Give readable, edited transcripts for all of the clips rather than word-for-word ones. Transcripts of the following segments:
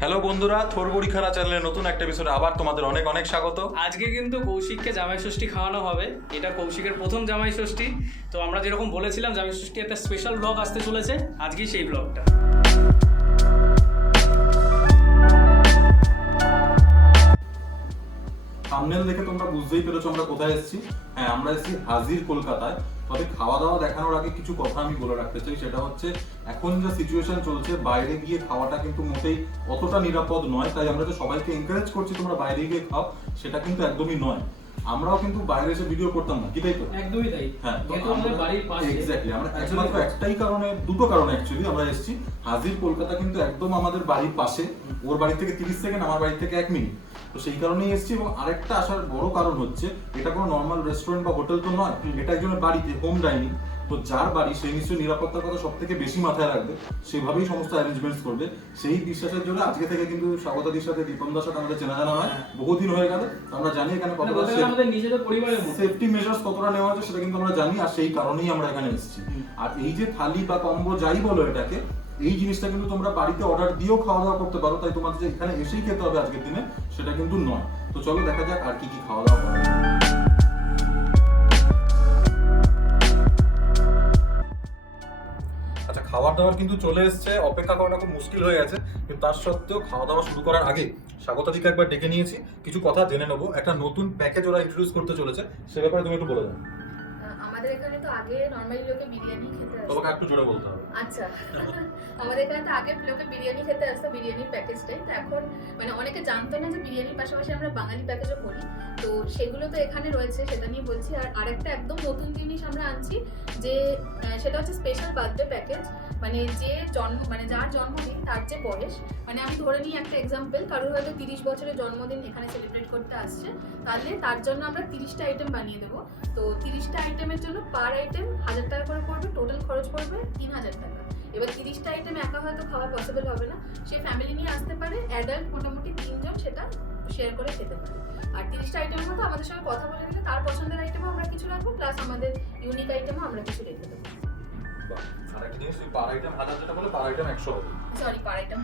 Hello বন্ধুরা, থোর বড়ি খারা চ্যানেলের নতুন একটা এপিসোডে আবার তোমাদের অনেক অনেক স্বাগত। আজকে কিন্তু কৌশিককে জামাই ষষ্ঠী খাওয়ানো হবে। এটা কৌশিকের প্রথম জামাই ষষ্ঠী। তো আমরা যেরকম বলেছিলাম জামাই ষষ্ঠী একটা স্পেশাল ব্লগ আসতে চলেছে, আজকেই সেই ব্লগটা। থাম্বনেল দেখে তোমরা বুঝতেই পেরেছো আমরা কোথায় এসেছি। হ্যাঁ, আমরা এসেছি হাজির কলকাতায়। তবে খাওয়া দাওয়া দেখানোর আগে কিছু কথা আমি বলে রাখতে চাই। সেটা হচ্ছে, এখন যে সিচুয়েশন চলছে, বাইরে গিয়ে খাওয়াটা কিন্তু মোটেই অতটা নিরাপদ নয়। তাই আমরা যে সবাইকে এনকারেজ করছি তোমরা বাইরে গিয়ে খাও, সেটা কিন্তু একদমই নয়। আমরাও কিন্তু বাইরে এসে ভিডিও করতাম না, কি তাই তো? একদমই তাই। হ্যাঁ, যেহেতু আমাদের বাড়ির পাশে। এক্স্যাক্টলি, আমরা একমাত্র একটাই কারণে, দুটো কারণে অ্যাকচুয়ালি আমরা এসেছি। হাজির কলকাতা কিন্তু একদম আমাদের বাড়ির পাশে। ওর বাড়ি থেকে 30 সেকেন্ড, আমার বাড়ি থেকে 1 মিনিট। তো সেই কারণেই এসেছি। এবং আরেকটা আসার বড় কারণ হচ্ছে, এটা কোনো নর্মাল রেস্টুরেন্ট বা হোটেল তো নয়, এটা একজনের বাড়িতে হোম ডাইনিং। তো যার বাড়ি সে নিশ্চয়ই নিরাপত্তার কথা সব থেকে বেশি মাথায় রাখবে, সেভাবেই সমস্ত অ্যারেঞ্জমেন্টস করবে। সেই বিশ্বাসের জন্য আজকে থেকে কিন্তু স্বাগতাদির সাথে, দীপমদার সাথে আমাদের চেনা জানা হয়, বহুদিন হয়ে গেল। আমরা জানি এখানে কতটা আমাদের নিজেদের পরিবারের মধ্যে সেফটি মেজার্স কতটা নেওয়া হচ্ছে সেটা কিন্তু আমরা জানি। আর সেই কারণেই আমরা এখানে এসেছি। আর এই যে থালি বা কম্বো যাই বলো এটাকে, এই জিনিসটা কিন্তু তোমরা বাড়িতে অর্ডার দিয়েও খাওয়া দাওয়া করতে পারো। তাই তোমাদের যে এখানে এসেই খেতে হবে আজকের দিনে, সেটা কিন্তু নয়। তো চলো দেখা যাক আর কি কি খাওয়া দাওয়া করা যায়। আচ্ছা, খাবার দাবার কিন্তু চলে এসেছে। অপেক্ষা করাটা খুব মুশকিল হয়ে গেছে, কিন্তু তার সত্ত্বেও খাওয়া দাওয়া শুরু করার আগে স্বাগতাদিকে একবার ডেকে নিয়েছি, কিছু কথা জেনে নেবো। একটা নতুন প্যাকেজ ওরা ইন্ট্রোডিউস করতে চলেছে, সে ব্যাপারে তুমি একটু বলে দাও। আমাদের এখানে তো আগে নরমালি লোকে বিরিয়ানি খেতে আসতো। তোমাকে একটু জোরে বলতে হবে। আচ্ছা, আমাদের এখানে তো আগে লোকে বিরিয়ানি খেতে আসতো, বিরিয়ানির প্যাকেজটাই। তো এখন মানে অনেকে জানতো না যে বিরিয়ানির পাশাপাশি আমরা বাঙালি প্যাকেজও করি। তো সেগুলো তো এখানে রয়েছে, সেটা নিয়ে বলছি। আর আরেকটা একদম নতুন জিনিস আমরা আনছি, যে সেটা হচ্ছে স্পেশাল বার্থডে প্যাকেজ। মানে যে যার জন্মদিন, তার যে বয়স, মানে আমি ধরে নিই একটা এক্সাম্পল, কারোর হয়তো 30 বছরের জন্মদিন এখানে সেলিব্রেট করতে আসছে, তাহলে তার জন্য আমরা 30টা আইটেম বানিয়ে দেবো। তো 30টা আইটেমের জন্য পার আইটেম 1000 টাকা করে পড়বে, টোটাল খরচ পড়বে 3000 টাকা। এবার 30টা আইটেম একা হয়তো খাওয়া পসিবল হবে না, সে ফ্যামিলি নিয়ে আসতে পারে। অ্যাডাল্ট মোটামুটি 3 জন সেটা শেয়ার করে খেতে পারে। আর 30টা আইটেমের মধ্যে আমাদের সঙ্গে কথা বলে দিলে তার পছন্দের আইটেমও আমরা কিছু রাখবো, প্লাস আমাদের ইউনিক আইটেমও আমরা কিছু রেখে দেবো। আরেকটা জিনিস, তুই পার আইটেম 1000 যেটা বলে, পার আইটেম 100 হবে। সরি, পার আইটেম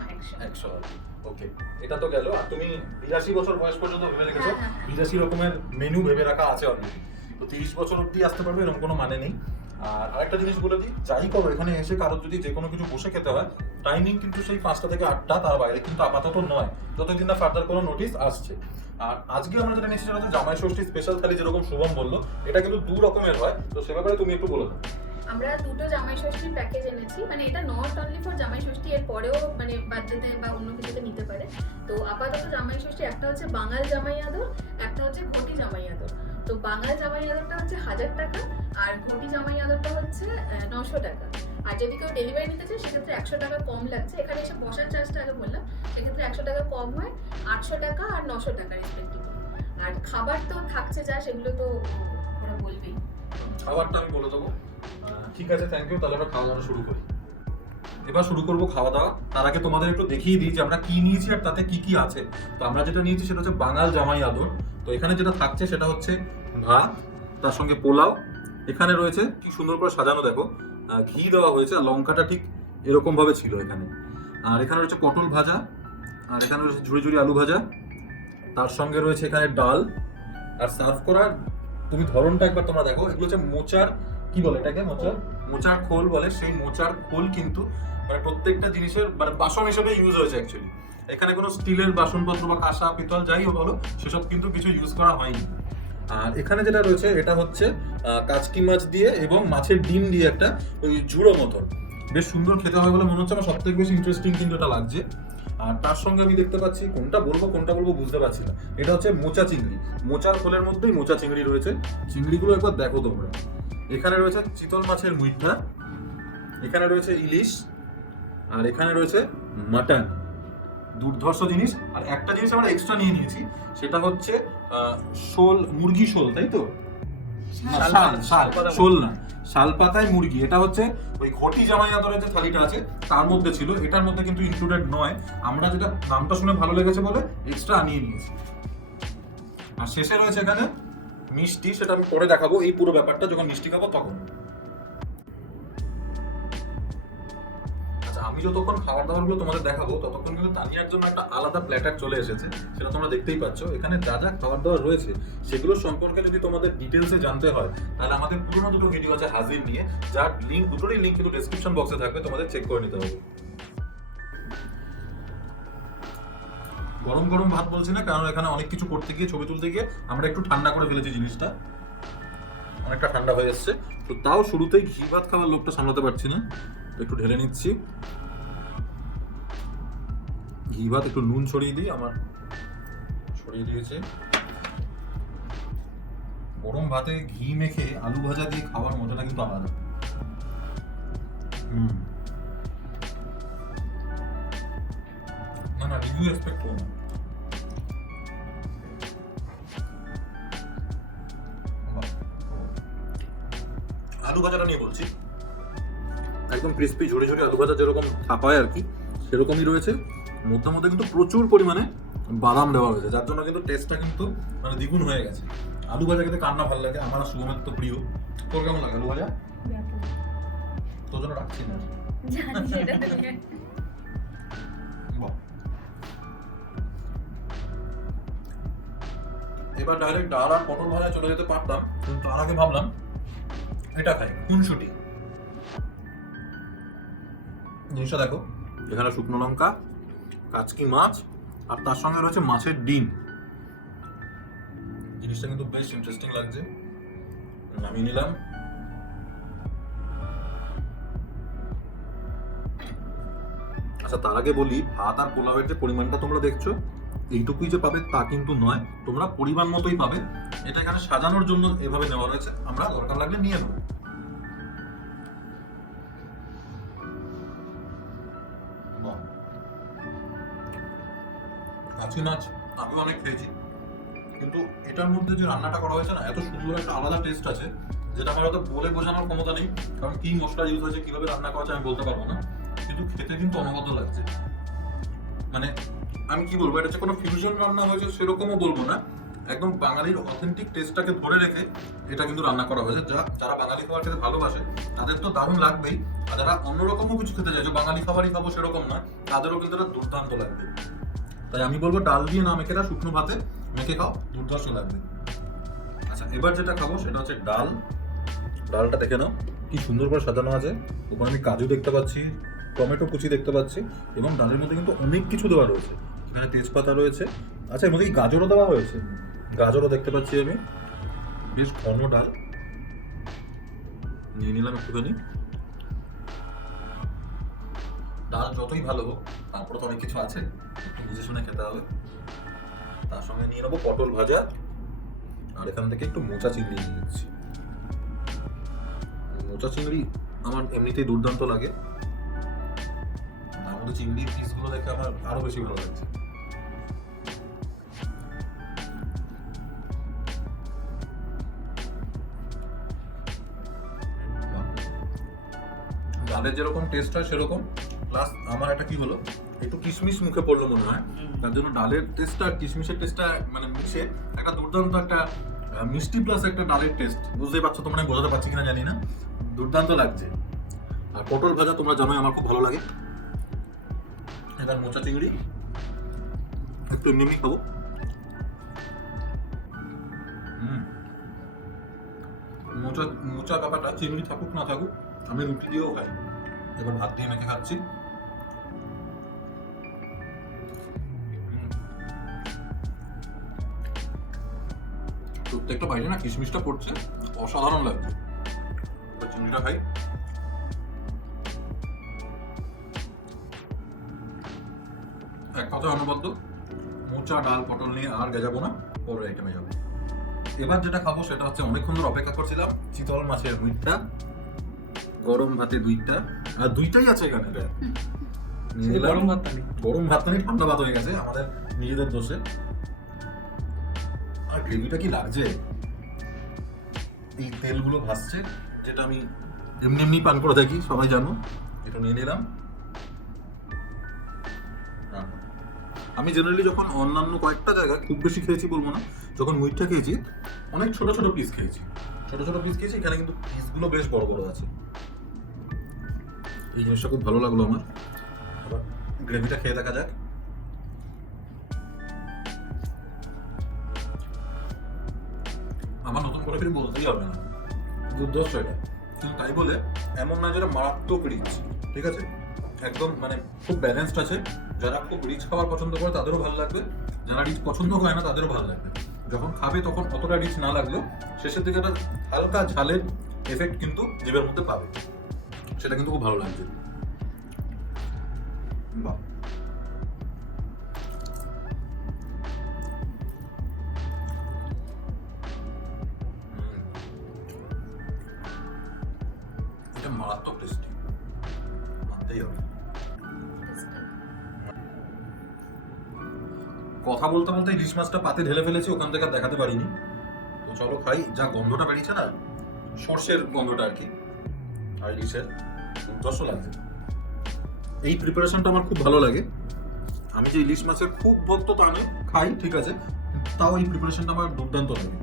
100 হবে। ওকে, এটা তো গেল। আর তুমি 82 বছর বয়স পর্যন্ত ভেবে রেখেছো? হ্যাঁ, হ্যাঁ, হ্যাঁ। 82 রকমের মেনু ভেবে রাখা আছে অলরেডি। তো 30 বছর অবধি আসতে পারবে, এরকম কোনো মানে নেই। আর আরেকটা জিনিস বলে দিই, যাই করো এখানে এসে কারোর যদি যে কোনো কিছু বসে খেতে হয়, টাইমিং কিন্তু সেই 5টা থেকে 8টা, তার বাইরে কিন্তু আপাতত নয়, যতদিন না ফার্দার কোনো নোটিশ আসছে। আর আজকে আমরা যেটা নিচ্ছি সেটা হচ্ছে জামাই ষষ্ঠী স্পেশাল থালি, যেরকম শুভম বললো, এটা কিন্তু 2 রকমের হয়। তো সে ব্যাপারে তুমি একটু বলে দাও। আমরা দুটো জামাই ষষ্ঠীর প্যাকেজ এনেছি। মানে এটা নট অনলি ফর জামাই ষষ্ঠী, এর পরেও মানে বার্থডেতে বা অন্য কিছুতে নিতে পারে। তো আপাতত জামাই ষষ্ঠী একটা হচ্ছে বাঙাল জামাই আদর, একটা হচ্ছে ঘটি জামাই আদর। তো বাঙাল জামাই আদরটা হচ্ছে 1000 টাকা, আর ঘটি জামাই আদরটা হচ্ছে 900 টাকা। আর যদি কেউ ডেলিভারি নিতে চায় সেক্ষেত্রে 100 টাকা কম লাগছে। এখানে এসে বসার চার্জটা আগে বললাম, সেক্ষেত্রে 100 টাকা কম হয়, 800 টাকা আর 900 টাকা রেসপেক্টিভলি। আর খাবার তো থাকছে যা, সেগুলো তো ওরা বলবেই। খাবারটা আমি বলে দেবো। ঠিক আছে, থ্যাংক ইউ। তাহলে আমরা খাওয়া দাওয়া শুরু করি। এবার শুরু করবো খাওয়া দাওয়া। তার আগে তোমাদের একটু দেখিয়ে দিই যে আমরা কি নিয়েছি আর তাতে কি কি আছে। তো আমরা যেটা নিয়েছি সেটা হচ্ছে বাঙাল জামাই আদর। তো এখানে যেটা থাকছে সেটা হচ্ছে ভাত, তার সঙ্গে পোলাও। এখানে রয়েছে কি সুন্দর করে সাজানো, দেখো, ঘি দেওয়া হয়েছে, আর লঙ্কাটা ঠিক এরকম ভাবে ছিল এখানে। আর এখানে রয়েছে পটল ভাজা, আর এখানে রয়েছে ঝুড়ি ঝুড়ি আলু ভাজা। তার সঙ্গে রয়েছে এখানে ডাল। আর সার্ভ করার তুমি ধরনটা একবার তোমরা দেখো। এগুলো হচ্ছে মোচার, কি বলে এটাকে, মোচার খোল বলে। সেই মোচার খোল কিন্তু মানে প্রত্যেকটা জিনিসের মানে বাসন হিসেবে ইউজ হয়েছে অ্যাকচুয়ালি। এখানে কোনো স্টিলের বাসনপত্র বা কাঁসা পিতল যাই হোক বলো, সেসব কিন্তু কিছু ইউজ করা হয়নি। আর এখানে যেটা রয়েছে এটা হচ্ছে কাচকি মাছ দিয়ে এবং মাছের ডিম দিয়ে একটা ওই ঝুড়ো মতন, বেশ সুন্দর খেতে হয় বলে মনে হচ্ছে। আমার সব থেকে বেশি ইন্টারেস্টিং কিন্তু এটা লাগছে। আর তার সঙ্গে আমি দেখতে পাচ্ছি, কোনটা বলবো বুঝতে পারছি না, এটা হচ্ছে মোচা চিংড়ি। মোচার খোলের মধ্যেই মোচা চিংড়ি রয়েছে। চিংড়িগুলো একবার দেখো তোমরা। এখানে রয়েছে চিতল মাছের মুইঠা, এখানে রয়েছে ইলিশ, আর এখানে রয়েছে মাটন। দুর্ধর্ষ জিনিস। আর একটা জিনিস আমরা এক্সট্রা নিয়ে নিয়েছি, সেটা হচ্ছে শোল, মুরগি শোল, তাই তো? শোল না, শাল পাতায় মুরগি। এটা হচ্ছে ওই ঘটি জামাই আদরের যে থালিটা আছে তার মধ্যে ছিল, এটার মধ্যে কিন্তু ইনক্লুডেড নয়। আমরা যেটা নামটা শুনে ভালো লেগেছে বলে এক্সট্রা আনিয়ে নিয়েছি। আর শেষে রয়েছে এখানে মিষ্টি, সেটা আমি পরে দেখাবো। এই পুরো ব্যাপারটা যখন মিষ্টি খাবো তখন। আচ্ছা, আমি যতক্ষণ খাবার দাবারগুলো তোমাদের দেখাবো ততক্ষণ কিন্তু তানিয়ার জন্য একটা আলাদা প্ল্যাটার চলে এসেছে, সেটা তোমরা দেখতেই পাচ্ছ। এখানে যা যা খাবার দাবার রয়েছে সেগুলো সম্পর্কে যদি তোমাদের ডিটেলসে জানতে হয় তাহলে আমাদের পুরোনো দুটো ভিডিও আছে হাজির নিয়ে, যার লিঙ্ক দুটোরই লিঙ্ক কিন্তু ডেসক্রিপশন বক্সে থাকবে, তোমাদের চেক করে নিতে হবে। গরম গরম ভাত বলছি না, কারণ এখানে অনেক কিছু করতে গিয়ে ছবি তুলতে গিয়ে আমরা একটু ঠান্ডা করে ফেলেছি জিনিসটা, অনেকটা ঠান্ডা হয়ে এসছে। তো তাও শুরুতেই ঘি ভাত খাওয়ার লোকটা সামলাতে পারছি না, তো একটু ঢেলে নিচ্ছি ঘি ভাত। একটু নুন ছড়িয়ে দিই, আমার ছড়িয়ে দিয়েছে। গরম ভাতে ঘি মেখে আলু ভাজা দিয়ে খাওয়ার মজাটা কিন্তু আলাদা। না না, রিভিউ এক্সপেক্ট করো না। আলু ভাজাটা নিয়ে বলছি, একদম ক্রিস্পি ঝুড়ি ঝুড়ি আলু ভাজা যেরকম থাপায় আর কি, সেরকমই রয়েছে। মধ্যে মধ্যে কিন্তু প্রচুর পরিমাণে বাদাম দেওয়া হয়েছে, যার জন্য কিন্তু টেস্টটা কিন্তু মানে দ্বিগুণ হয়ে গেছে। আলু ভাজা খেতে কার না ভালো লাগে, আমার সুগমের তো প্রিয়। তোর কেমন লাগে আলু ভাজা? তোর জন্য রাখছি না। বাহ। এবার ডাইরেক্ট ডাল আর পটল ভাজা চলে যেতে পারতাম, কিন্তু তার আগে ভাবলাম এটা খাই, খুনসুটি। জিনিসটা দেখো, এখানে শুকনো লঙ্কা, কাচকি মাছ, আর তার সঙ্গে রয়েছে মাছের ডিম। জিনিসটা কিন্তু বেশ ইন্টারেস্টিং লাগছে। নামিয়ে নিলাম। আচ্ছা, তার আগে বলি, ভাত আর পোলাওয়ের যে পরিমাণটা তোমরা দেখছো, এইটুকুই যে পাবে তা কিন্তু নয়, তোমরা পরিমাণ মতোই পাবে। এটা এখানে সাজানোর জন্য এভাবে নেওয়া রয়েছে, আমরা দরকার লাগলে নিয়ে নেবো। কাচকি মাছ আমি অনেক খেয়েছি, কিন্তু এটার মধ্যে যে রান্নাটা করা হয়েছে না, এত সুন্দর একটা আলাদা টেস্ট আছে, যেটা আমার হয়তো বলে বোঝানোর ক্ষমতা নেই, কারণ কি মশলা ইউজ হয়েছে, কিভাবে রান্না করা হয়েছে আমি বলতে পারবো না, কিন্তু খেতে কিন্তু অনবদ্য লাগছে। মানে আমি কি বলবো, এটা হচ্ছে কোনো ফিউশন রান্না হয়েছে সেরকমও বলবো না, একদম বাঙালির অথেন্টিক টেস্টটাকে ধরে রেখে এটা কিন্তু রান্না করা হয়েছে। যারা বাঙালি খাবার খেতে ভালোবাসে তাদের তো দারুণ লাগবেই, আর যারা অন্যরকমও কিছু খেতে চাইছে, বাঙালি খাবারই খাবো সেরকম না, তাদেরও কিন্তু এটা দুর্দান্ত লাগবে। তাই আমি বলবো ডাল দিয়ে না মেখে, শুকনো ভাতে মেখে খাও, দুর্ধর্ষ লাগবে। আচ্ছা, এবার যেটা খাবো সেটা হচ্ছে ডাল। ডালটা দেখে নাও কি সুন্দর করে সাজানো আছে, উপর আমি কাজু দেখতে পাচ্ছি, টমেটো কুচি দেখতে পাচ্ছি, এবং ডালের মধ্যে কিন্তু অনেক কিছু দেওয়া রয়েছে। এখানে তেজপাতা রয়েছে, আচ্ছা এর মধ্যে কি গাজরও দেওয়া হয়েছে? গাজরও দেখতে পাচ্ছি আমি। বেশ ঘন ডাল, নিয়ে নিলাম একটুখানি। ডাল যতই ভালো হোক, তারপরে তো অনেক কিছু আছে, একটু বুঝে শুনে খেতে হবে। তার সঙ্গে নিয়ে নেবো পটল ভাজা, আর এখান থেকে একটু মোচা চিংড়ি নিয়ে নিচ্ছি। মোচা চিংড়ি আমার এমনিতেই দুর্দান্ত লাগে, তার মধ্যে চিংড়ির পিসগুলো দেখে আমার আরো বেশি ভালো লাগছে। ডালের যেরকম টেস্ট হয় সেরকম, প্লাস আমার একটা কি হলো, একটু কিশমিশ মুখে পড়লো মনে হয়, তার জন্য ডালের টেস্টটা আর কিশমিশের টেস্টটা মানে মিশে একটা দুর্দান্ত একটা মিষ্টি প্লাস একটা ডালের টেস্ট, বুঝতেই পারছো তোমরা, বোঝাতে পারছি কিনা জানি না, দুর্দান্ত লাগছে। আর পটল ভাজা তোমরা জানোই আমার খুব ভালো লাগে। এবার মোচা চিংড়ি একটু এমনি এমনি খাবো। মোচা মোচা ব্যাপারটা, চিংড়ি থাকুক না থাকুক, আমি রুটি দিয়েও খাই। এবার ভাত দিয়ে মেখে খাচ্ছি। প্রত্যেকটা বাইরে না কিশমিশটা পড়ছে, অসাধারণ লাগছে। চিংড়িটা খাই। এক কথায় অনবদ্য, মোচা ডাল পটল নিয়ে আর গেজাবো না, পরের আইটেমে যাবো। এবার যেটা খাবো সেটা হচ্ছে অনেকক্ষণ ধরে অপেক্ষা করছিলাম, চিতল মাছের দুইটা, গরম ভাতে দুইটা, আর দুইটাই আছে এখানে। গরম ভাত নেই, গরম ভাত নেই, ঠান্ডা ভাত হয়ে গেছে আমাদের নিজেদের দোষে। আর গ্রেভিটা কি লাগছে, এই তেলগুলো ভাসছে, যেটা আমি এমনি এমনি পান করে থাকি, সবাই জানো। এটা নিয়ে নিলাম। আমি জেনারেলি যখন অন্যান্য কয়েকটা জায়গায় খুব বেশি খেয়েছি বলবো না, যখন মুইটটা খেয়েছি অনেক ছোট ছোট পিস খেয়েছি, এখানে কিন্তু পিসগুলো বেশ বড় বড় আছে। এই জিনিসটা খুব ভালো লাগলো আমার। গ্রেভিটা খেয়ে দেখা যাক। আমার নতুন করে ফিরে বলতেই হবে না, দুর্ধর্ষ এটা। কিন্তু তাই বলে এমন না যেটা মারাত্মক রিচ, ঠিক আছে, একদম মানে খুব ব্যালেন্সড আছে। যারা খুব রিচ খাবার পছন্দ করে তাদেরও ভালো লাগবে, যারা রিচ পছন্দ করে না তাদেরও ভালো লাগবে। যখন খাবে তখন অতটা রিচ না লাগলেও শেষের দিকে একটা হালকা ঝালের এফেক্ট কিন্তু জিভের মধ্যে পাবে, সেটা কিন্তু খুব ভালো লাগছে। বাহ, এটা মারাত্মক টেস্টি, মানতেই হবে। কথা বলতে বলতে ইলিশ মাছটা পাতে ঢেলে ফেলেছি, ওখান থেকে আর দেখাতে পারিনি। তো চলো খাই। যা গন্ধটা বেরিয়েছে না, সর্ষের গন্ধটা আর কি, আর ইলিশের দুর্ধর্ষ লাগছে। এই প্রিপারেশনটা আমার খুব ভালো লাগে। আমি যে ইলিশ মাছের খুব ভক্ত তা নয়, খাই ঠিক আছে, তাও এই প্রিপারেশনটা আমার দুর্দান্ত লাগে।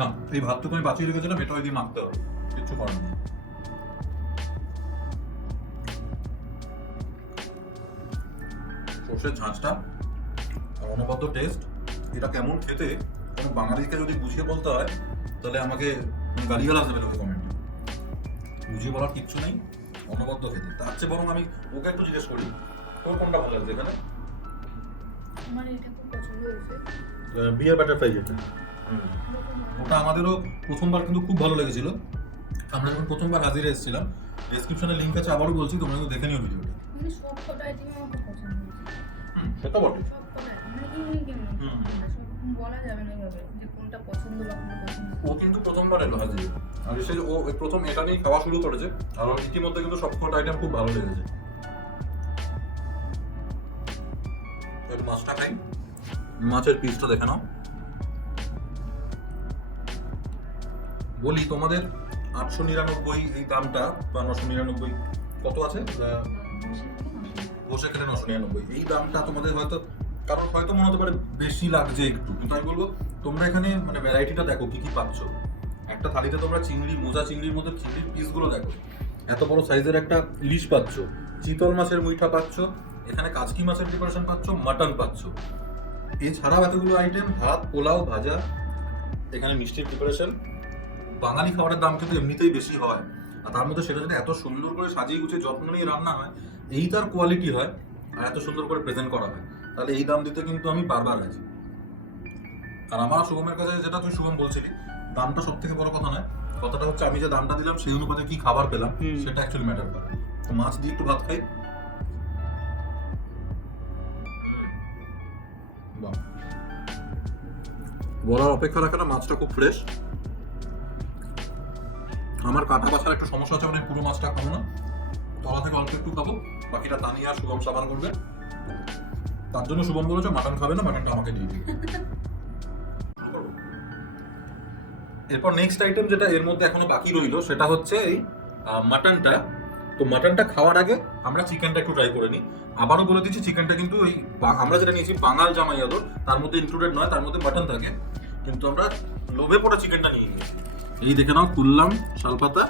না, এই ভাতটা তুমি বাঁচিয়ে রেখেছিলাম, এটা ওই দিয়ে মাখতে হবে, কিচ্ছু করার নেই। সর্ষের ঝাঁঝটা আর অনবদ্য টেস্ট, এটা কেমন খেতে কোনো বাঙালিকে যদি বুঝিয়ে বলতে হয় তাহলে আমাকে গালিগালাজ দেবে লোকে কমেন্টে। বুঝিয়ে বলার কিচ্ছু নেই, অনবদ্য খেতে। তার চেয়ে বরং আমি ওকে একটু জিজ্ঞেস করি, তোর কোনটা ভালো লাগছে এখানে? আমার এটা খুব পছন্দ হয়েছে। বিয়ার বাটারফ্লাই যেটা, ওটা আমাদেরও প্রথমবার কিন্তু খুব ভালো লেগেছিল। আমরা যখন প্রথমবার হাজিরে এসেছিলাম, ডেসক্রিপশনে লিঙ্ক আছে, আবারও বলছি, তোমরা কিন্তু দেখে নিও ভিডিওটা। মানে সব কটা আইটেম আমার খুব পছন্দ হয়েছে। সেটা বটে। সব কটা মানে ইউনিক ইউনিক, সব বলা যাবে না এভাবে যে কোনটা পছন্দ বা কোনটা পছন্দ না। ও কিন্তু প্রথমবার এলো হাজিরে, আর এসে ও প্রথম এটা নিয়ে খাওয়া শুরু করেছে, আর ওর ইতিমধ্যে কিন্তু সবকটা আইটেম খুব ভালো লেগেছে। একটু মাছটা খাই, মাছের পিসটা দেখে নাও। বলি তোমাদের 899 এই দামটা বা 999 কত আছে, বসে খেলে 999, এই দামটা তোমাদের হয়তো কারণ হয়তো মনে হতে পারে বেশি লাগছে একটু, কিন্তু আমি বলবো তোমরা এখানে মানে ভ্যারাইটিটা দেখো কি কি পাচ্ছ। একটা থালিতে তোমরা চিংড়ি, মোজা চিংড়ির মধ্যে চিংড়ির পিসগুলো দেখো, এত বড় সাইজের একটা ইলিশ পাচ্ছ, চিতল মাছের মুইঠা পাচ্ছ, এখানে কাজকি মাছের প্রিপারেশন পাচ্ছ, মাটন পাচ্ছ, এছাড়াও এতগুলো আইটেম, ভাত, পোলাও, ভাজা, এখানে মিষ্টির প্রিপারেশন। বাঙালি খাবারের দাম কিন্তু এমনিতেই বেশি হয়, আর তার মধ্যে সেটা যদি এত সুন্দর করে সাজিয়ে গুছিয়ে যত্ন নিয়ে রান্না হয়, এই তার কোয়ালিটি হয়, আর এত সুন্দর করে প্রেজেন্ট করা হয়, তাহলে এই দাম দিতে কিন্তু আমি বারবার আছি। আর আমার শুভমের কাছে যেটা তুই শুভম বলছিলি, দামটা সব থেকে বড় কথা নয়, কথাটা হচ্ছে আমি যে দামটা দিলাম সেই অনুপাতে কি খাবার পেলাম সেটা অ্যাকচুয়ালি ম্যাটার করে। তো মাছ দিয়ে একটু ভাত খাই। বাহ, বলার অপেক্ষা রাখে না, মাছটা খুব ফ্রেশ। আমার কাটা বাছার একটা সমস্যা আছে, মানে পুরো মাছটা খাবো না, তলা থেকে অল্প একটু খাবো, বাকিটা তানিয়া আর শুভম সাবান করবে। তার জন্য শুভম বলেছে মাটন খাবে না, মাটনটা আমাকে দিয়ে দিবে। এরপর নেক্সট আইটেম যেটা এর মধ্যে এখনো বাকি রইলো সেটা হচ্ছে এই মাটনটা। তো মাটনটা খাওয়ার আগে আমরা চিকেনটা একটু ট্রাই করে নিই। আবারও বলে দিচ্ছি, চিকেনটা কিন্তু এই আমরা যেটা নিয়েছি বাঙাল জামাই আদর, তার মধ্যে ইনক্লুডেড নয়, তার মধ্যে মাটন থাকে, কিন্তু আমরা লোভে পড়ে চিকেনটা নিয়ে নিয়েছি। এই দেখে নাও, তুললাম শালপাতা,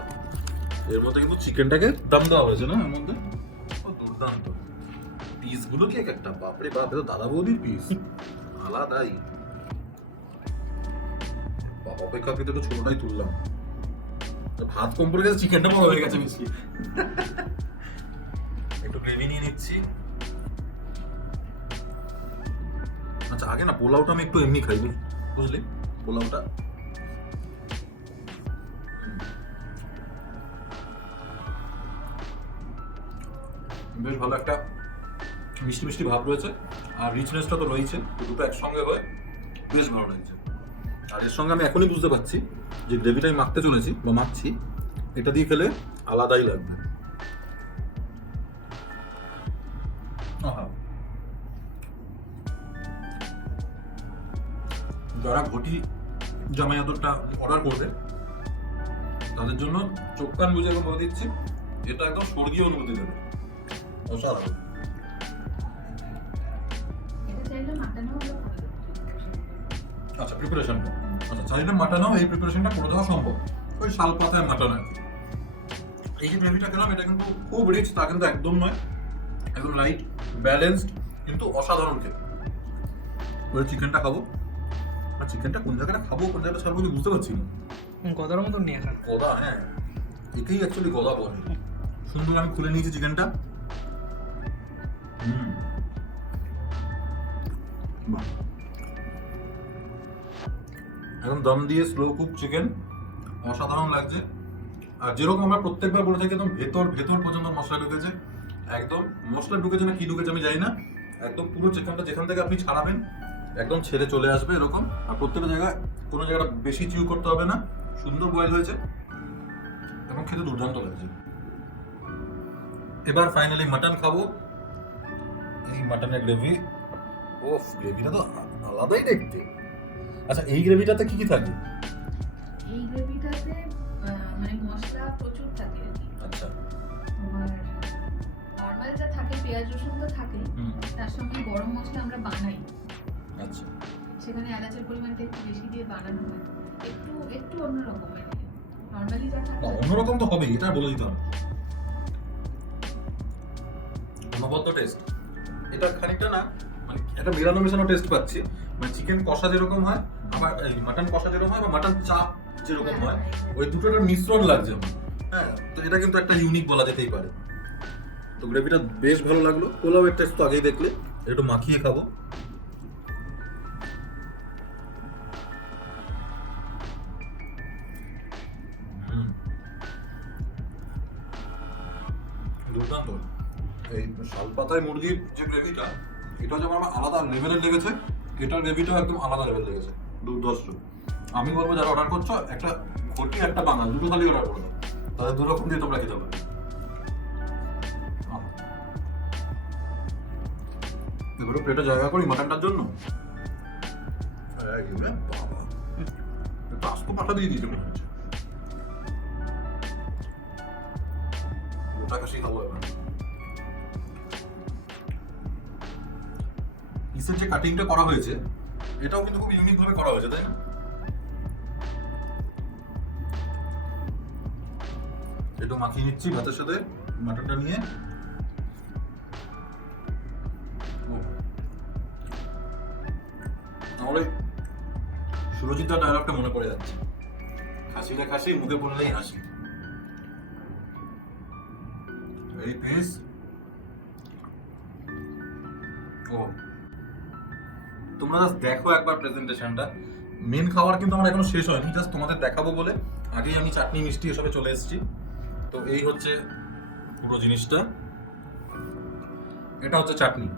এর মধ্যে কিন্তু চিকেনটাকে দম দেওয়া হয়েছে না এর মধ্যে। ও দুর্দান্ত, পিসগুলো কি এক একটা, বাপরে বাপ, এটা দাদা বৌদির পিস, আলাদাই। বাবা, অপেক্ষাকৃত একটু ছোটটাই তুললাম, ভাত কম পড়ে গেছে, চিকেনটা বড় হয়ে গেছে বেশি। একটু গ্রেভি নিয়ে নিচ্ছি। আচ্ছা, আগে না পোলাওটা আমি একটু এমনি খাই, বুঝলি, পোলাওটা বেশ ভালো, একটা মিষ্টি মিষ্টি ভাব রয়েছে, আর রিচনেসটা তো রয়েছে, দুটো একসঙ্গে হয়ে বেশ ভালো লাগছে। আর এর সঙ্গে আমি এখনই বুঝতে পারছি যে গ্রেভিটা আমি মাখতে চলেছি বা মাখছি, এটা দিয়ে খেলে আলাদাই লাগবে। যারা ঘটি জামাই আদরটা অর্ডার করবে তাদের জন্য চোখ কান বুঝে এখন বলে দিচ্ছি, এটা একদম স্বর্গীয় অনুভূতি দেবে, অসাধারণ। আচ্ছা, প্রিপারেশনটা, আচ্ছা চাইলে মাটনও এই প্রিপারেশনটা করে দেওয়া সম্ভব, ওই শাল পাতায় মাটন আর কি। এই যে গ্রেভিটা খেলাম এটা কিন্তু খুব রিচ তা কিন্তু একদম নয়, একদম লাইট ব্যালেন্সড কিন্তু অসাধারণ খেতে। ওই চিকেনটা খাবো, আর চিকেনটা কোন জায়গাটা খাবো কোন জায়গাটা ছাড়বো আমি বুঝতে পারছি না। কথার মতন নিয়ে খান। গদা, হ্যাঁ একেই অ্যাকচুয়ালি গদা বলে। সুন্দর আমি খুলে নিয়েছি চিকেনটা। বাহ, একদম দম দিয়ে স্লো কুক চিকেন, অসাধারণ লাগছে। আর যেরকম আমরা প্রত্যেকবার বলে থাকি একদম ভেতর ভেতর পর্যন্ত মশলা ঢুকেছে, একদম মশলা ঢুকেছে না কি ঢুকেছে আমি জানি না, একদম পুরো চিকেনটা যেখান থেকে আপনি ছাড়াবেন একদম ছেড়ে চলে আসবে এরকম। আর প্রত্যেকটা জায়গায় কোনো জায়গাটা বেশি চিউ করতে হবে না, সুন্দর বয়েল হয়েছে এবং খেতে দুর্দান্ত লাগছে। এবার ফাইনালি মাটন খাবো। এই মাটনের গ্রেভি, ওফ গ্রেভিটা তো আলাদাই দেখতে। আচ্ছা এই গ্রেভিটাতে কি কি থাকে? এই গ্রেভিটাতে মানে মশলা প্রচুর থাকে আর কি। আচ্ছা, আর নর্মাল যা থাকে পেঁয়াজ রসুন তো থাকেই, তার সঙ্গে গরম মশলা আমরা বানাই, আচ্ছা সেখানে এলাচের পরিমাণটা একটু বেশি দিয়ে বানানো হয়, একটু একটু অন্যরকম। মানে নর্মালি যা থাকে অন্যরকম তো হবেই, এটা বলে দিতে হবে। অনবদ্য টেস্ট এটা, খানিকটা না মানে একটা মেলানো মেশানো টেস্ট পাচ্ছি। মানে চিকেন কষা যেরকম হয়, আবার এই মাটন কষা যেরকম হয়, বা মাটন চাপ যেরকম হয়, ওই দুটোর মিশ্রণ লাগছে আমার। হ্যাঁ, তো এটা কিন্তু একটা ইউনিক বলা যেতেই পারে। তো গ্রেভিটা বেশ ভালো লাগলো। পোলাওয়ের টেস্ট তো আগেই দেখলে, একটু মাখিয়ে খাবো। দুর্দান্ত। এই শালপাতায় মুরগির যে গ্রেভিটা, এটা যেমন আমার আলাদা লেভেলের লেগেছে, এটার গ্রেভিটাও একদম আলাদা লেভেল লেগেছে, দুর্ধর্ষ। আমি বলবো যারা অর্ডার করছো একটা ঘটি একটা বাঙাল দুটো খালি অর্ডার করে দাও, তাদের দু রকম দিয়ে তোমরা খেতে পারবে। এগুলো প্লেটে জায়গা করি মাটনটার জন্য। বাবা, একটু আস্ত পাটা দিয়ে দিয়েছে মনে হচ্ছে। গোটা কাশি খাবো এবার। পিসের যে কাটিংটা করা হয়েছে এটাও কিন্তু খুব ইউনিক ভাবে করা হয়েছে, তাই না? একটু মাখিয়ে নিচ্ছি ভাতের সাথে মাটনটা নিয়ে। আমার ওই সুরজিৎদার ডায়লগটা মনে পড়ে যাচ্ছে, খাসিলে খাসি মুখে পড়লেই হাসি। এই পিস, ও তোমরা জাস্ট দেখো একবার প্রেজেন্টেশনটা। মেন খাবার কিন্তু আমার এখনো শেষ হয়নি, জাস্ট তোমাদের দেখাবো বলে আগেই আমি চাটনি মিষ্টি এসবে চলে এসেছি। তো এই হচ্ছে পুরো জিনিসটা, এটা হচ্ছে চাটনি,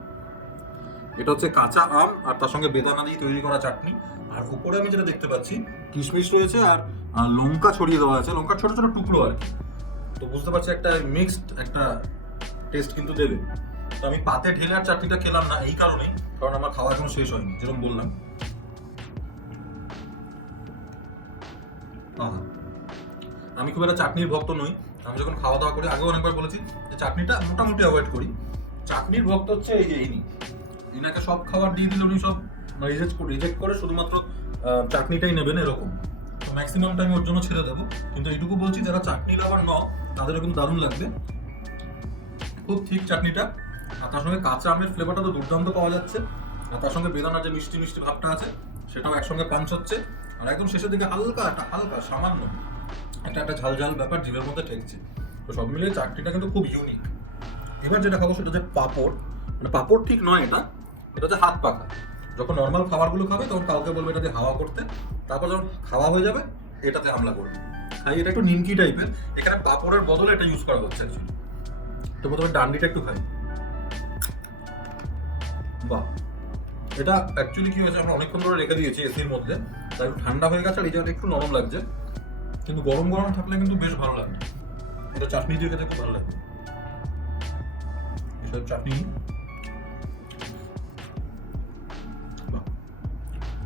এটা হচ্ছে কাঁচা আম আর তার সঙ্গে বেদানা দিয়ে তৈরি করা চাটনি। আর উপরে আমি যেটা দেখতে পাচ্ছি কিশমিশ রয়েছে আর লঙ্কা ছড়িয়ে দেওয়া আছে, লঙ্কার ছোট ছোট টুকরো আর কি। তো বুঝতে পারছি একটা মিক্সড একটা টেস্ট কিন্তু দেবে। তো আমি পাতে ঢেলে আর চাটনিটা খেলাম না এই কারণেই, কারণ আমার খাওয়া এখনো শেষ হয়নি, যেরকম বললাম। আমি খুব একটা চাটনির ভক্ত নই। আমি যখন খাওয়া দাওয়া করি, আগেও অনেকবার বলেছি যে চাটনিটা মোটামুটি অ্যাভয়েড করি। চাটনির ভক্ত হচ্ছে এই যে ইনাকে সব খাবার দিয়ে দিলে উনি সব রিজেক্ট করে শুধুমাত্র চাটনিটাই নেবেন এরকম। তো ম্যাক্সিমাম টাইম ওর জন্য ছেড়ে দেবো। কিন্তু এইটুকু বলছি যারা চাটনি লাভার ন তাদেরও কিন্তু দারুণ লাগবে, খুব ঠিক চাটনিটা। আর তার সঙ্গে কাঁচা আমের ফ্লেভারটা তো দুর্দান্ত পাওয়া যাচ্ছে, আর তার সঙ্গে বেদানার যে মিষ্টি মিষ্টি ভাবটা আছে সেটাও একসঙ্গে পাঞ্চ হচ্ছে। আর একদম শেষের দিকে হালকা সামান্য একটা ঝাল ঝাল ব্যাপার জিভের মধ্যে ঠেকছে। তো সব মিলিয়ে চাটনিটা কিন্তু খুব ইউনিক। এবার যেটা খাবো সেটা হচ্ছে পাঁপড়। মানে পাঁপড় ঠিক নয়, এটা হচ্ছে হাত পাখা। যখন নর্মাল খাবারগুলো খাবে তখন কাউকে বলবে এটা দিয়ে হাওয়া করতে, তারপর যখন খাওয়া হয়ে যাবে এটাতে হামলা করবে। খাই এটা একটু নিমকি টাইপের, এখানে পাঁপড়ের বদলে এটা ইউজ করা হচ্ছে অ্যাকচুয়ালি। তো প্রথমে ডান্ডিটা একটু খাই। বাহ, এটা অ্যাকচুয়ালি কি হয়েছে, আমরা অনেকক্ষণ ধরে রেখে দিয়েছি এসির মধ্যে, তাই একটু ঠান্ডা হয়ে গেছে আর এই জায়গাটা একটু নরম লাগছে, কিন্তু গরম গরম থাকলে কিন্তু বেশ ভালো লাগবে। এটা চাটনি দিয়ে খেতে খুব ভালো লাগবে। এসব চাটনি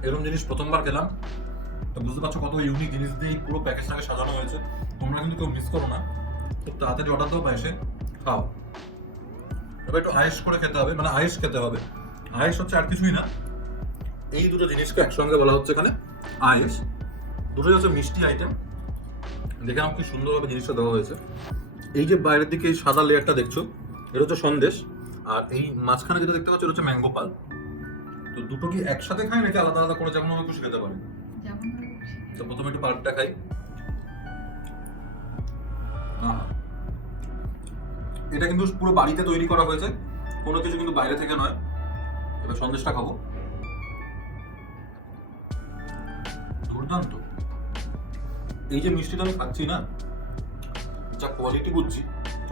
এরকম জিনিস প্রথমবার খেলাম। তো বুঝতে পারছো কত ইউনিক জিনিস দিয়ে পুরো প্যাকেজটাকে সাজানো হয়েছে। তোমরা কিন্তু কেউ মিস করো না, খুব তাড়াতাড়ি অর্ডার দাও বা এসে খাও। তবে একটু আয়েস করে খেতে হবে, মানে আয়েস খেতে হবে। আয়েস হচ্ছে আর কিছুই না, এই দুটো জিনিসকে একসঙ্গে বলা হচ্ছে এখানে আয়েস। দুটোই হচ্ছে মিষ্টি আইটেম। দেখে আমার কি সুন্দরভাবে জিনিসটা দেওয়া হয়েছে। এই যে বাইরের দিকে এই সাদা লেয়ারটা দেখছো, এটা হচ্ছে সন্দেশ, আর এই মাঝখানে যেটা দেখতে পাচ্ছ এটা হচ্ছে ম্যাঙ্গো পাল। তো দুটো কি একসাথে খাই নাকি আলাদা আলাদা করে যেমন আমি খুশি খেতে পারি? যেমন তো প্রথমে একটু পাল্পটা খাই। এটা কিন্তু পুরো বাড়িতে তৈরি করা হয়েছে, কোনো কিছু কিন্তু বাইরে থেকে নয়। এবার সন্দেশটা খাবো। দুর্দান্ত। এই যে মিষ্টিটা আমি খাচ্ছি না, যা কোয়ালিটি বুঝছি,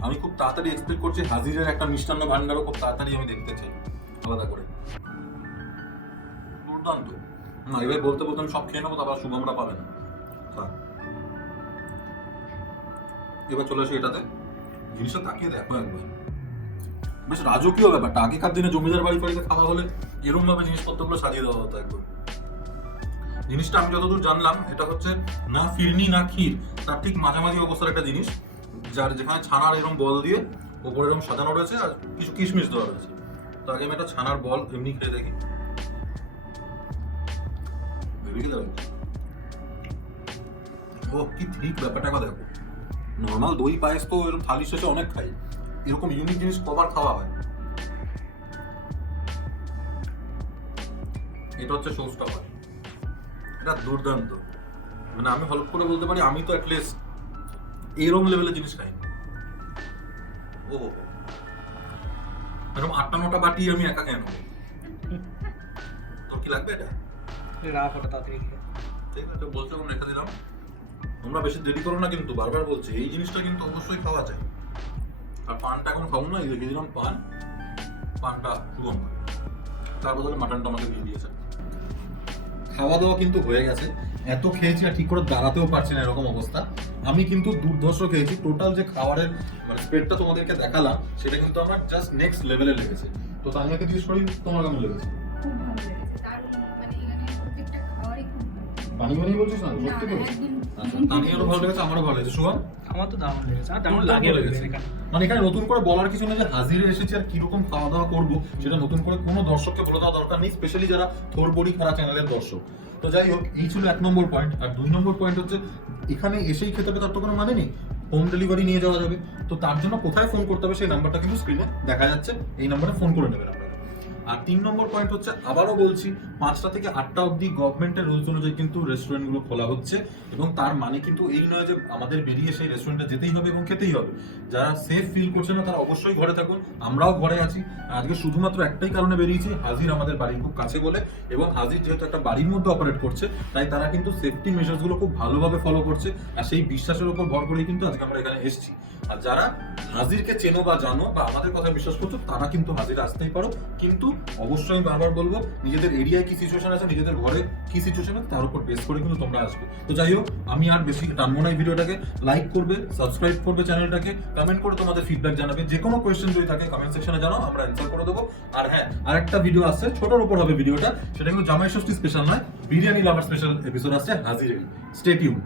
আমি খুব তাড়াতাড়ি এক্সপেক্ট করছি হাজিরের একটা মিষ্টান্ন ভান্ডারও খুব তাড়াতাড়ি আমি দেখতে চাই আলাদা করে। দুর্দান্ত। না এবার বলতে বলতে আমি সব খেয়ে নেবো, তারপর শুভমরা পাবে না। এবার চলে আসি এটাতে। জিনিসটা তাকিয়ে দেখো একবার, বেশ রাজকীয় ব্যাপারটা। আগেকার দিনে জমিদার বাড়ি বাড়িতে খাওয়া হলে এরকম ভাবে জিনিসপত্রগুলো সাজিয়ে দেওয়া হতো একবার। জিনিসটা আমি যতদূর জানলাম এটা হচ্ছে না ফিরনি না ক্ষীর, তার ঠিক মাঝামাঝি অবস্থার একটা জিনিস, যার যেখানে ছানার এরকম বল দিয়ে ওপরে এরকম সাজানো রয়েছে আর কিছু কিশমিশ দেওয়া রয়েছে। তো আগে আমি একটা ছানার বল এমনি খেয়ে দেখি। ভেবে কি দেবে? ও কি ঠিক ব্যাপারটা দেখো। নর্মাল দই পায়েস তো এরকম থালি শেষে অনেক খাই, এরকম ইউনিক জিনিস কবার খাওয়া হয়? এটা হচ্ছে শোস্টপাপার। এটা দুর্দান্ত। মানে আমি হলপ করে বলতে পারি আমি তো অ্যাটলিস্ট এরকম লেভেলের জিনিস খাই। ও এরকম 8-9টা বাটি আমি একা খেয়ে নেবো। তোর কি লাগবে এটা? রাখ ওটা তাড়াতাড়ি খেয়ে। ঠিক আছে বলছো আমি রেখে দিলাম। তোমরা বেশি দেরি করো না কিন্তু, বারবার বলছি এই জিনিসটা কিন্তু অবশ্যই খাওয়া যায়। আর পানটা এখন খাবো না, এই রেখে দিলাম পানটা শুভম, তার বদলে মাটনটা আমাকে দিয়ে দিয়েছে। খাওয়া দাওয়া কিন্তু হয়ে গেছে, এত খেয়েছি আর ঠিক করে দাঁড়াতেও পারছি না এরকম অবস্থা। আমি কিন্তু দুর্ধর্ষ খেয়েছি। টোটাল যে খাবারের মানে স্প্রেডটা তোমাদেরকে দেখালাম সেটা কিন্তু আমার জাস্ট নেক্সট লেভেলে লেগেছে। তো তানিয়াকে জিজ্ঞেস করি তোমার কেমন লেগেছে? খুব ভালো লেগেছে, দারুণ। মানে এখানে প্রত্যেকটা খাবারই খুব ভালো। পানি বানিয়ে বলছিস না, সত্যি না, বলছিস? একদম আচ্ছা, তানিয়ারও ভালো লেগেছে, আমারও ভালো লেগেছে। শুভম? আমার তো দারুণ লেগেছে, আর দারুণ দুর্দান্ত লাগে লেগেছে। এখানে। মানে এখানে নতুন করে বলার কিছু নেই যে হাজিরে এসেছি আর কিরকম খাওয়া দাওয়া করবো সেটা নতুন করে কোনো দর্শককে বলে দেওয়া দরকার নেই, স্পেশালি যারা থোরবড়ি খারা চ্যানেলের দর্শক। তো যাই হোক, এই ছিল 1 নম্বর পয়েন্ট। আর 2 নম্বর পয়েন্ট হচ্ছে এখানে এসেই খেতে হবে তার তো কোনো মানে নেই, হোম ডেলিভারি নিয়ে যাওয়া যাবে। তো তার জন্য কোথায় ফোন করতে হবে সেই নাম্বারটা কিন্তু স্ক্রিনে দেখা যাচ্ছে, এই নাম্বারে ফোন করে নেবেন আপনারা। আর 3 নম্বর পয়েন্ট হচ্ছে আবারও বলছি 5টা থেকে 8টা অবধি গভর্নমেন্টের রুলস অনুযায়ী কিন্তু রেস্টুরেন্টগুলো খোলা হচ্ছে, এবং তার মানে কিন্তু এই নয় যে আমাদের বেরিয়ে সেই রেস্টুরেন্টে যেতেই হবে এবং খেতেই হবে। যারা সেফ ফিল করছে না তারা অবশ্যই ঘরে থাকুন, আমরাও ঘরে আছি। আজকে শুধুমাত্র একটাই কারণে বেরিয়েছি, হাজির আমাদের বাড়ির খুব কাছে বলে, এবং হাজির যেহেতু একটা বাড়ির মধ্যে অপারেট করছে তাই তারা কিন্তু সেফটি মেজার্সগুলো খুব ভালোভাবে ফলো করছে। আর সেই বিশ্বাসের উপর ভর করেই কিন্তু আজকে আমরা এখানে এসেছি। আর যারা হাজিরকে চেনো বা জানো বা আমাদের কথা বিশ্বাস করছো তারা কিন্তু হাজির আসতেই পারো, কিন্তু অবশ্যই আমি বারবার বলবো নিজেদের এরিয়ায় কি সিচুয়েশন আছে, নিজেদের ঘরে কি সিচুয়েশন আছে তার উপর বেস করে কিন্তু তোমরা আসবে। তো যাই হোক, আমি আর বেশি টানবো না এই ভিডিওটাকে। লাইক করবে, সাবস্ক্রাইব করবে চ্যানেলটাকে, কমেন্ট করে তোমাদের ফিডব্যাক জানাবে। যে কোনো কোয়েশ্চেন যদি থাকে কমেন্ট সেকশনে জানাও, আমরা অ্যান্সার করে দেবো। আর হ্যাঁ, আরেকটা ভিডিও আসছে, ছোটোর উপর হবে ভিডিওটা, সেটা কিন্তু জামাই ষষ্ঠী স্পেশাল নয়, বিরিয়ানি লাভার স্পেশাল এপিসোড আসছে হাজির। Stay tuned.